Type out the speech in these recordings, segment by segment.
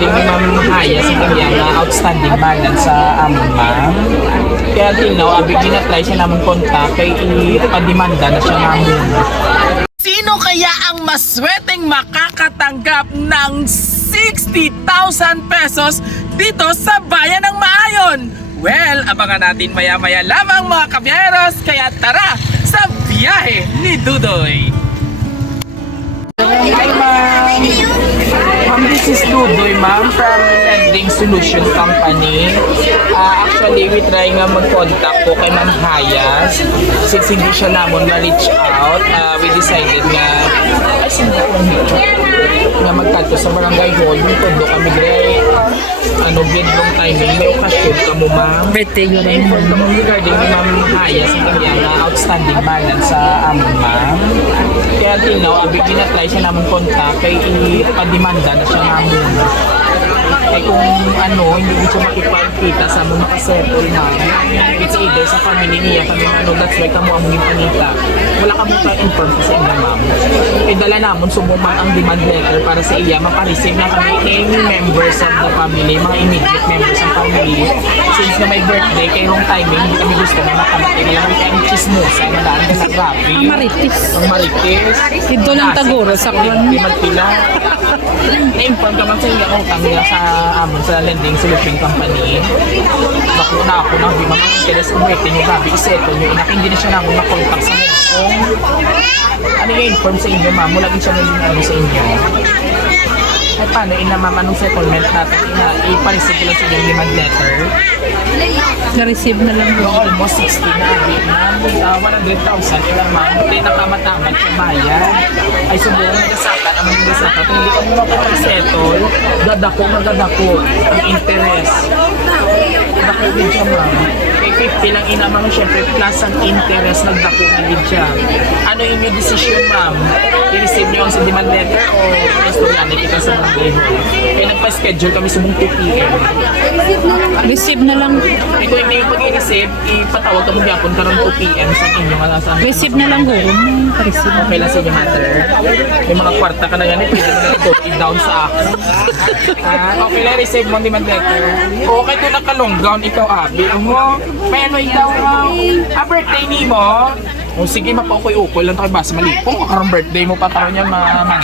regarding ni Ma'am Haya sa kanyang outstanding balance sa amon, ma'am. Kaya till now, abig ginatry siya naman kontak kay ipadimanda na siya namin. Sino kaya ang masweteng makakatanggap ng 60,000 pesos dito sa Bayan ng Maayon? Well, abangan natin maya-maya lamang mga kabyeros, kaya tara sa biyahe ni Dudoy! Hi ma'am! Ma'am, this is Dudoy ma'am from Lending Solution Company. Actually, we try nga mag-contact po kay Ma'am Haya. Since hindi siya namon ma-reach out, we decided nga nga magkanto sa barangay hall. Todo kami gre bidlong timing. May okasyon ka mo ma'am. Birthday yun rin. Inform ka mo regarding ni Ma'am Haya sa kanyang outstanding balance sa amon ma'am. Kaya till now, abig ginatry siya naman kontak kay ipadimanda na siya namin. Kaya kung hindi ko siya makipagkita sa mga nakasettle ma'am, it's either sa family niya kami that's why kamo ang mong panita. Wala ka mong pa-inform sa inyo ma'am. Kaya dala namon sumuman ang demand letter para sa iya, mapareceive na kami any members of the family, mga immediate members ng family. Since na may birthday, kay wrong timing, hindi kami gusto na makamatay. Kaya kami kayong chismosa, nadaan ka sa grabe. Ang maritis. Ang marites. Ito ng Tagoro sa kwan. Magpila. Na-inform ka man sa inyo utang nila sa amon sa Lending Solution Company. Bakuna ako na hindi mga interest kung waiting yung gabi iseto nyo. Hindi na siya namin makontak sa Hong Kong. Ano yung inform sa inyo ma'am? Mula din siya naging sa inyo. Ay paano ma'am anong settlement natin? Ipareceive ko lang sa inyong demand letter. Na-receive na lang So, yun. almost 60 na abit ma'am. 100,000 ilang ma'am. Hindi nakamatamat yung bayan. Ay siguro nagasakan. Ang nagasakan. Kung hindi kami makapag-settle, dadako. Ang interest. Dadako din siya ma'am. Kay 50 lang inamang syempre plus ang interest nagdako na din siya. Ano yung decision ma'am? I-receive niyo ang sa demand letter o restaurant kita sa mga beho? Kaya nagpa-schedule kami sa mong 2 p.m. Receive na lang. Eh kung hindi yung pag-i-receive, ipatawag ka mong yapon karon 2 p.m. sa inyo. Receive na lang guro. Pa-receive. Okay lang sa inyo matter. May mga kwarta ka na yan, pwede mo na go down sa akin. Okay lang, receive mo ang demand letter. Okay, doon naka-long gown, ikaw abi. May ano ikaw birthday ni mo? O sige, mapaukoy-ukoy lang tayo basta malipong. Karang birthday mo pa karon yan, mamanda.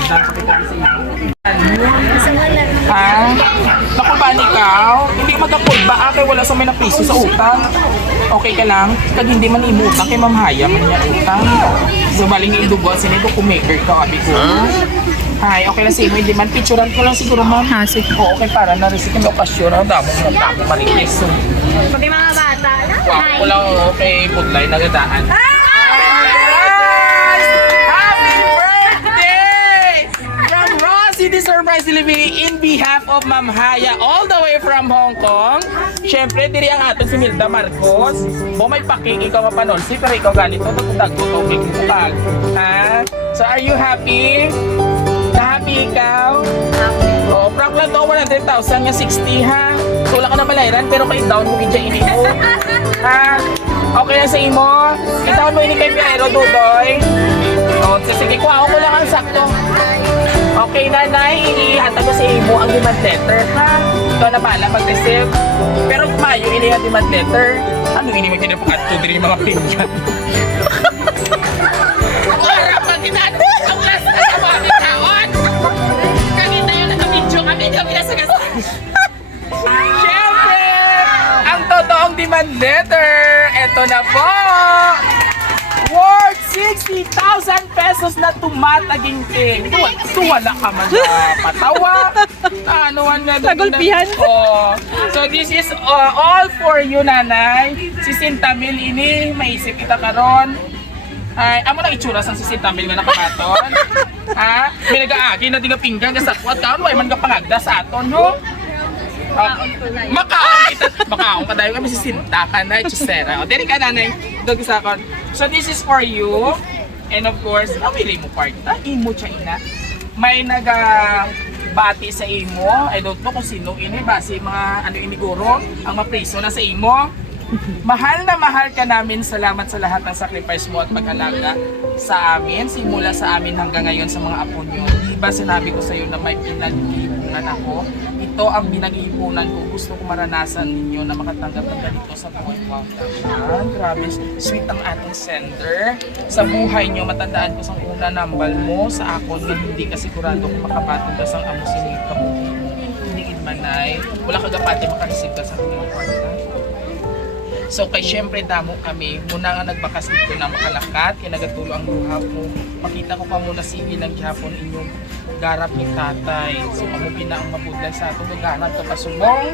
Naku ba ikaw? Hindi magkapod ba? Kaya wala sa may napiso sa utang. Okay ka lang? Pag hindi man imutang kay Ma'am Haya, man niya utang. So baling idugo at sinito kung maker ka, abi ko. Hi, okay lang sa inyo. Hindi man, picturean ko lang siguro ma'am. Ha, sige. Oo, okay, para na-receive yung okasyon. Ang damo marilis. So, Pati mga bata na. wow, ko lang okay, budlay, nagadaan. This surprise delivery in behalf of Ma'am Haya all the way from Hong Kong. Siyempre, diri ang ato si Milda Marcos. O may paking ikaw mapanonsi, pero ikaw ganito, magtagtutubig mo pag. Ha? So, are you happy? Happy ikaw? O, prank lang to, 100,000 nga 60 ha. So, wala ka na balayran, pero kay down mo gidya ini mo. Ha? Okay na sa imo? Itaon mo ini kay Piero, Dudoy. O, sige, kuha ko lang ang sakto. Okay, nanay, ihatag ko sa imo ang demand letter, ha? Ikaw na pala mag-receive. Pero kumayo, ini ang demand letter. Ano ini mo kinapakat ko din yung mga pinggan? Ako harap na tinado! Ang last na sa mga taon! Kanina yun, naka-video kami, hindi kami nasagasal. Siyempre, ang totoong demand letter, eto na po! Worth 60,000 pesos na tumataginting. Wala ka man na patawa. Anuan na doon. Nagulpihan. Oh. So this is all for you, nanay. Si Sintamil ini, maisip kita karon. Ay, amo na itsura sang si Sintamil nga nakamaton. Ha? May nag-aagi na tinga pinggan ka sa kwat kaon, way man ka pangagda sa aton, no? Makaong ka dahil kami si Sinta ka na, Chusera. O, diri ka nanay, doon sa akon. So this is for you. And of course, nawili mo part. Imo siya ina. May bati sa imo. I don't know kung sino ini. Basi mga ano iniguro. Ang mapriso na sa imo. Mahal na mahal ka namin. Salamat sa lahat ng sacrifice mo at pag-alaga sa amin. Simula sa amin hanggang ngayon sa mga apo nyo. Di ba sinabi ko sa iyo na may pinag-ipunan ipunan ako. Ito ang pinag-iipunan ko. Gusto ko maranasan ninyo na makatanggap ng ganito sa buhay ko. Grabe, sweet ang ating sender. Sa buhay nyo, matandaan ko sa una nambal mo sa ako na hindi ka sigurado kung makapatugas ang amo sinigit ka mo. Hindi manay. Wala ka gapati makareceive ka sa aking kwarta. So kay syempre damo kami, muna nga nagbakas dito na makalakat, kaya nagatulo ang luha mo. Makita ko pa muna sige ng gihapon inyong garap ni tatay. So kamo na ang mabudlay sa atong garap ka pa sumong.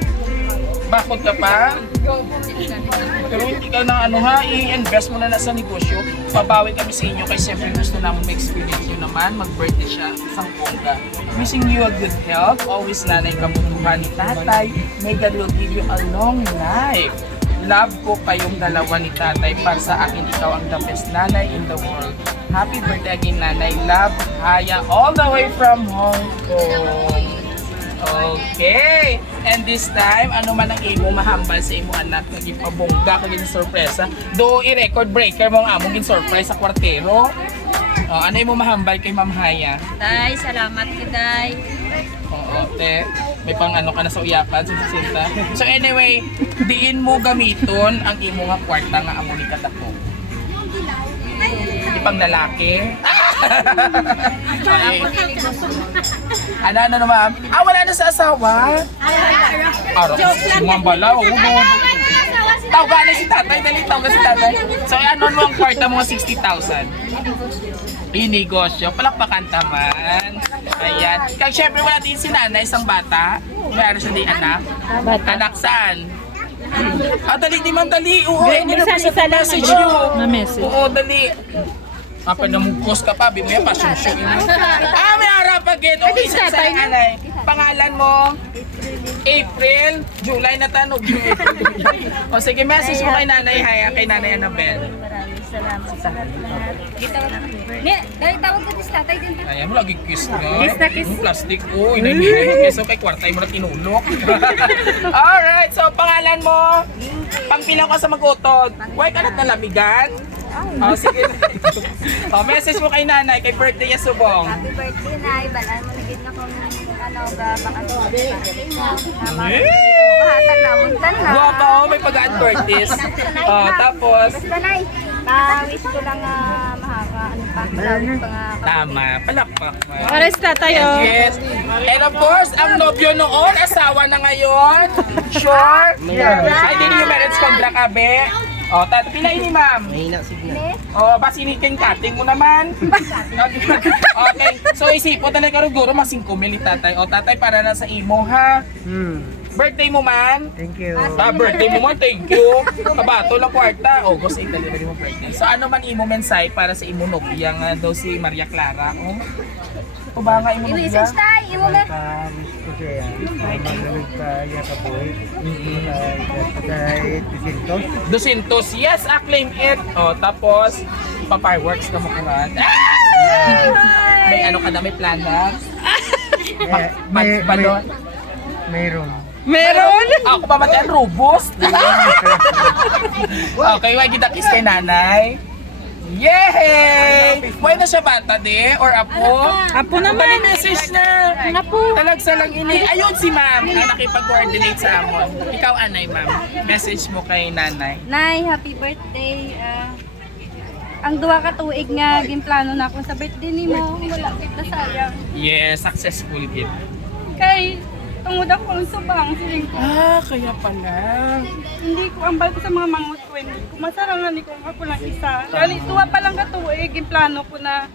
Bakod ka pa? Pero hindi ka na ano ha, i-invest mo na sa negosyo. Pabawi kami sa inyo kay syempre gusto namin ma-experience nyo naman, mag-birthday siya, isang bongga. Wishing you a good health, always nanay kabutuhan ni tatay. May God will give you a long life. Love ko kayong dalawa ni tatay. Para sa akin, ikaw ang the best nanay in the world. Happy birthday again, nanay. Love, Haya, all the way from Hong Kong. Okay. And this time, ano man ang imo mahambal sa imo anak, naging pabongga, kaging sorpresa. Do i-record breaker mo ang among gin surprise sa kwartero. Ano imo mahambal kay Ma'am Haya? Day, salamat ka, Day. Oo, te. May pang ano ka na sa uyapan, sa sinta. So anyway, diin mo gamiton ang imo nga kwarta nga amo ni katako. Di pang lalaki. Okay. Ano na ma'am? Wala na sa asawa? Araw, si Ma'am Bala, tawag na si tatay, dali tawag si tatay. So ano mo ang kwarta mo 60,000? Inegosyo, palakpakan taman. Ayan. Kaya syempre wala din si nanay, isang bata. Mayroon siya din anak. Anak saan? Dali di ma'am, dali. Oo, hindi na sa message nyo. Na message. Oo, dali. Namugkos ka pa, bimo yan, passion show. May harap again. Okay, sa nanay. Pangalan mo? April, July na tanong. O sige, message mo kay nanay Haya, kay nanay Annabel. Maraming salamat sa lahat. Dahil tawag ko si tatay din. Ayan mo, lagi kiss nga. Kiss na kiss. Yung plastic, oh, inay so kay kwartay mo na tinulok. Alright, so pangalan mo? Pangpilang ko sa mag-utod. Huwag ka na talamigan. Sige. Message mo kay nanay, kay birthday ya subong. Happy birthday, Nay. Balaan mo na gid na kung baka mahatag na muntan na. Guwapa, may pag-advertis. Tapos, Basta, Nay. Wish ko lang ano pa nga. tama, palakpak. Para sa tatay, oh. Yes. And of course, ang nobyo noon, asawa na ngayon. Sure? Ay, din yung marriage contract, abe. Pinain ni ma'am. Bas inikin cutting mo naman. Okay. So isipo talaga guro mas 5 mil tatay. Tatay para na sa imo ha. Birthday mo man. Thank you. Birthday mo man, thank you. Kabato lang kwarta. August 8 delivery mo birthday. So ano man imo mensahe para sa imo nobya nga daw si Maria Clara. O ba nga imo nobya? I-message tayo. Imo na. Wish ko siya. Malamig pa iya ka po. Sa 200, yes, acclaim it. Tapos, pa-fireworks ka mo kuran. May ano ka na, may plana? Balon? Mayroon. Meron? Ako pa matiyan, robust. Okay, wag kita kiss kay nanay. Yay! Buhay na siya bata di? Or apo? Apo naman. Message na. Apo. Talagsa lang ini. Ayun si ma'am na nakipag-coordinate sa amon. Ikaw anay ma'am. Message mo kay nanay. Nay, happy birthday. Ang duha ka tuig nga ginplano na ako sa birthday nimo. Wala kita sayang. Yes, successful kid. Kay tungod akong subang siling ko. Kaya pala. Hindi ko ambal ko sa mga mangot ko. Hindi ko masarangan ni ko ako lang isa. Dali tuwa pa lang ka tuig ginplano ko na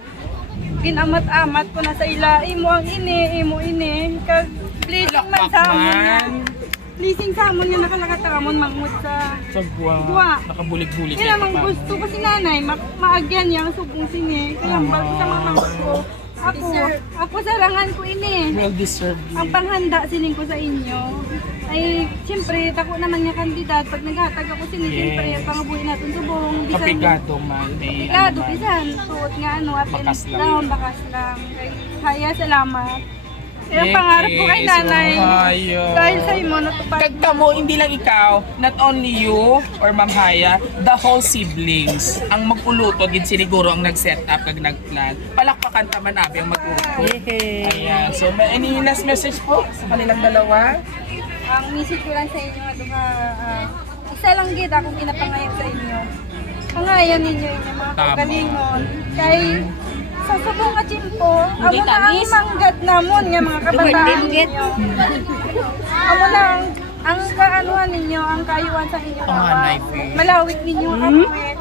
ginamat-amat ko na sa ila. Imo ang imo ini. Kag blessing man sa amon nga. Blessing sa amon nga nakalakatamon mangot sa Sa Buwa. buwa. Nakabulig-bulig Kaya namang gusto ko si nanay, maagyan niya ang subong sini. Kaya ambal ko sa mga mangot ko. Ako sarangan ko ini. Well deserved. Ang panghanda sining ko sa inyo. Ay, siyempre, tako naman nga kandidat. Pag naghatag ako sini, siyempre, Yes. pangabuhi natin subong. Kapigado man. May Kapigado, man. bisan. Tuot nga, up and Bakas lang. down, bakas lang. Kay, Haya, salamat. Yung pangarap ko kay nanay. Mahayo. Dahil sa imo, natupad. Kag kamo, hindi lang ikaw, not only you or Ma'am Haya, the whole siblings, ang mag-uluto, gid siniguro ang nag-set up, kag nag-plan. Palakpakan taman abi ang mag-uluto. Ayan. So, may any last message po sa kanilang dalawa? Ang message ko lang sa inyo, isa lang gid akong ginapangayon sa inyo. Pangayon ninyo yung mga Tama. kagalingon. Kay sa subong nga chimpo, amo na ang manggad namon nga mga kabataan ninyo. Amo na ang kaanuhan ninyo, ang kaayuan sa inyo. Panganay, Fe. Malawig ninyo ang awit.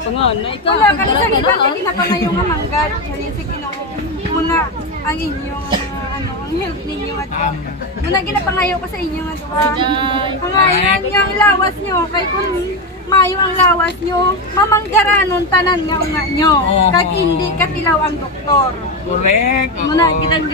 Wala ka sa ibang ginapangayon nga manggad. Yan si Ginoo. Muna ang inyong ang health ninyo at muna ginapangayo ko sa inyo nga diba? Pangayon nga ang lawas nyo kay kung mayo ang lawas nyo, mamanggaranon tanan nga unga nyo. Kag hindi katilaw ang doktor. Correct. Muna kitang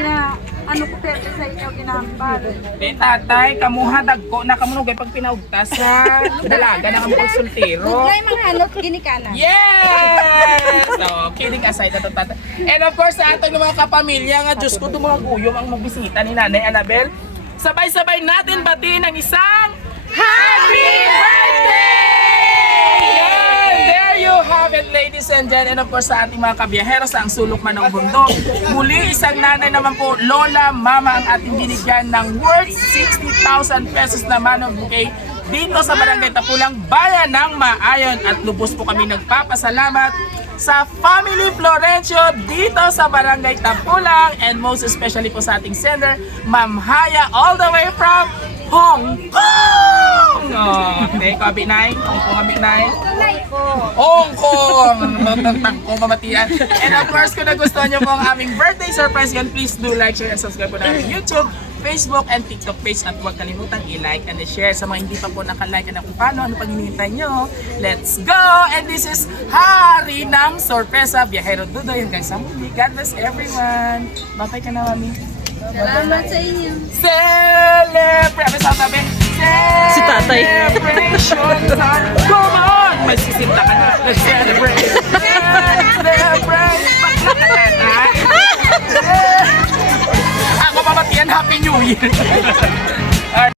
ano ko pero sa inyo ginambal. Tatay, kamuha dagko na kamunugay pag pinaugtas sa dalaga na kamo konsultero. Huwag mga anot ginikanan. Yes! So, kidding aside na to, tatay. And of course, sa atong mga kapamilya nga, Diyos ko, itong mga guyom ang magbisita ni Nanay Annabel. Sabay-sabay natin batiin ang isang Happy Birthday! Yan! There you have it, ladies and gentlemen. And of course, sa ating mga kabiyahero sa ang sulok man ng bundok. Muli, isang nanay naman po, Lola, Mama, ang ating binigyan ng worth 60,000 pesos naman ng bouquet dito sa Barangay Tapulang, Bayan ng Maayon. At lubos po kami nagpapasalamat sa Family Florencio dito sa Barangay Tapulang, and most especially po sa ating sender, Ma'am Haya, all the way from Hong Kong! Oh, okay, Kabi Nay, Hong Kong, Kabi Nay. Hong Kong! Matagtag ko, mamatian. And of course, kung nagustuhan nyo po ang aming birthday surprise yan, please do like, share, and subscribe po na aming YouTube, Facebook, and TikTok page. At huwag kalimutan i-like and i-share sa mga hindi pa po nakalike na kung paano, ano pang hinihintay nyo. Let's go! And this is Hari ng Sorpresa, Biyahero Dudoy, hanggang sa muli. God bless everyone! Bye-bye ka na, Mami. Salamat sa inyo. Celebrate! Ano sa tabi? Si tatay. Celebration time! Come on! May sisinta ka na. Let's celebrate! Celebrate! Ako mamatiyan, Happy New Year!